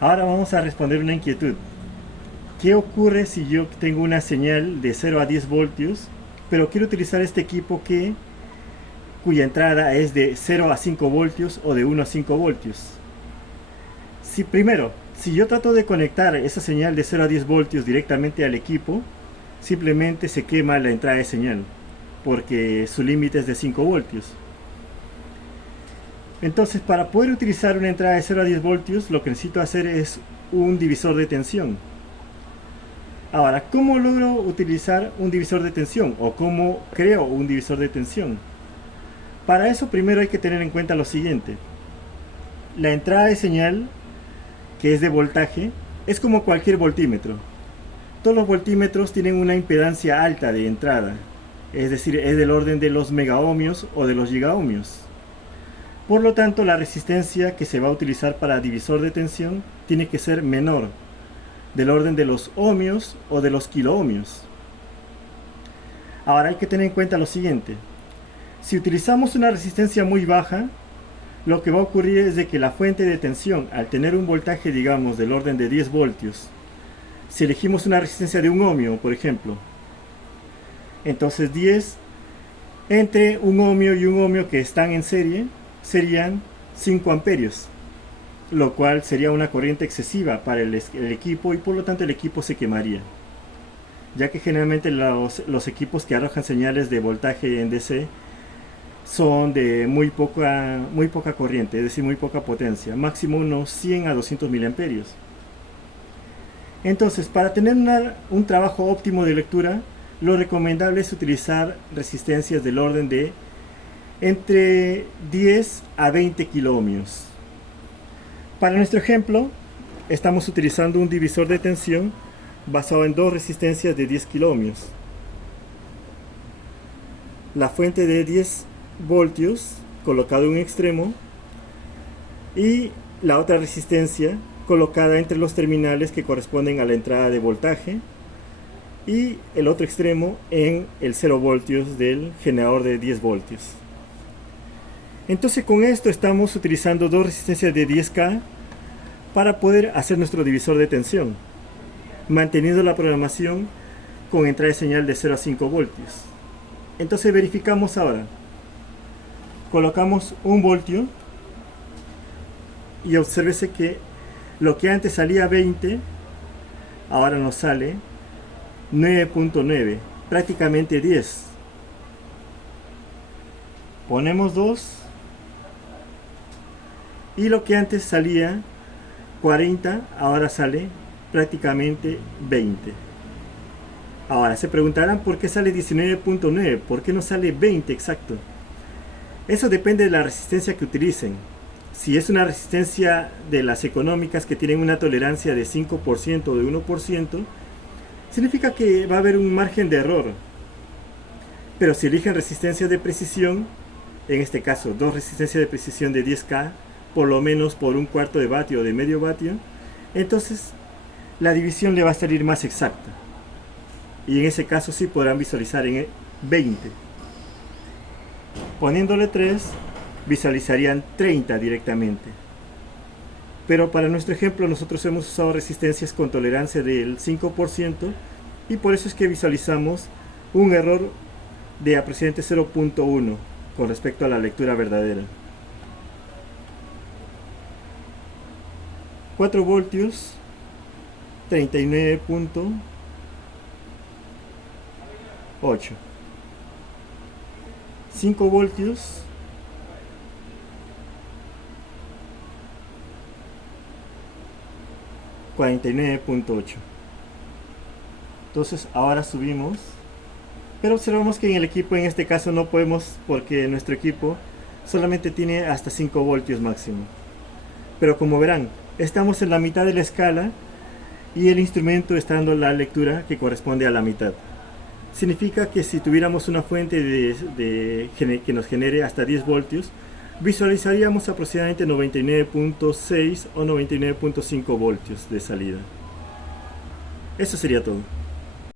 Ahora vamos a responder una inquietud. ¿Qué ocurre si yo tengo una señal de 0 a 10 voltios, pero quiero utilizar este equipo cuya entrada es de 0 a 5 voltios o de 1 a 5 voltios? Si yo trato de conectar esa señal de 0 a 10 voltios directamente al equipo, simplemente se quema la entrada de señal, porque su límite es de 5 voltios. Entonces, para poder utilizar una entrada de 0 a 10 voltios, lo que necesito hacer es un divisor de tensión. Ahora, ¿cómo logro utilizar un divisor de tensión? ¿O cómo creo un divisor de tensión? Para eso primero hay que tener en cuenta lo siguiente. La entrada de señal, que es de voltaje, es como cualquier voltímetro. Todos los voltímetros tienen una impedancia alta de entrada, es decir, es del orden de los megaohmios o de los gigaohmios. Por lo tanto, la resistencia que se va a utilizar para divisor de tensión tiene que ser menor, del orden de los ohmios o de los kiloohmios. Ahora hay que tener en cuenta lo siguiente. Si utilizamos una resistencia muy baja, lo que va a ocurrir es de que la fuente de tensión, al tener un voltaje, digamos, del orden de 10 voltios, si elegimos una resistencia de 1 ohmio, por ejemplo, entonces 10 entre 1 ohmio y 1 ohmio que están en serie serían 5 amperios, lo cual sería una corriente excesiva para el equipo y por lo tanto el equipo se quemaría, ya que generalmente los equipos que arrojan señales de voltaje en DC son de muy poca corriente, es decir, muy poca potencia, máximo unos 100 a 200 miliamperios. Entonces, para tener un trabajo óptimo de lectura, lo recomendable es utilizar resistencias del orden de entre 10 a 20 kiloohmios. Para nuestro ejemplo, estamos utilizando un divisor de tensión basado en dos resistencias de 10 kiloohmios. La fuente de 10 voltios colocada en un extremo y la otra resistencia colocada entre los terminales que corresponden a la entrada de voltaje y el otro extremo en el 0 voltios del generador de 10 voltios. Entonces con esto estamos utilizando dos resistencias de 10K para poder hacer nuestro divisor de tensión, manteniendo la programación con entrada de señal de 0 a 5 voltios. Entonces verificamos ahora. Colocamos 1 voltio y obsérvese que lo que antes salía 20 ahora nos sale 9.9, prácticamente 10. Ponemos 2 y lo que antes salía 40 ahora sale prácticamente 20. Ahora se preguntarán por qué sale 19.9, por qué no sale 20 exacto. Eso depende de la resistencia que utilicen. Si es una resistencia de las económicas que tienen una tolerancia de 5% o de 1%, significa que va a haber un margen de error. Pero si eligen resistencias de precisión, en este caso dos resistencias de precisión de 10K, por lo menos por un cuarto de vatio o de medio vatio, entonces la división le va a salir más exacta. Y en ese caso sí podrán visualizar en 20. Poniéndole 3, visualizarían 30 directamente. Pero para nuestro ejemplo nosotros hemos usado resistencias con tolerancia del 5% y por eso es que visualizamos un error de aproximadamente 0.1 con respecto a la lectura verdadera. 4 voltios, 39.8. 5 voltios, 49.8. Entonces ahora subimos, pero observamos que en el equipo en este caso no podemos, porque nuestro equipo solamente tiene hasta 5 voltios máximo. Pero como verán, estamos en la mitad de la escala y el instrumento está dando la lectura que corresponde a la mitad. Significa que si tuviéramos una fuente que nos genere hasta 10 voltios, visualizaríamos aproximadamente 99.6 o 99.5 voltios de salida. Eso sería todo.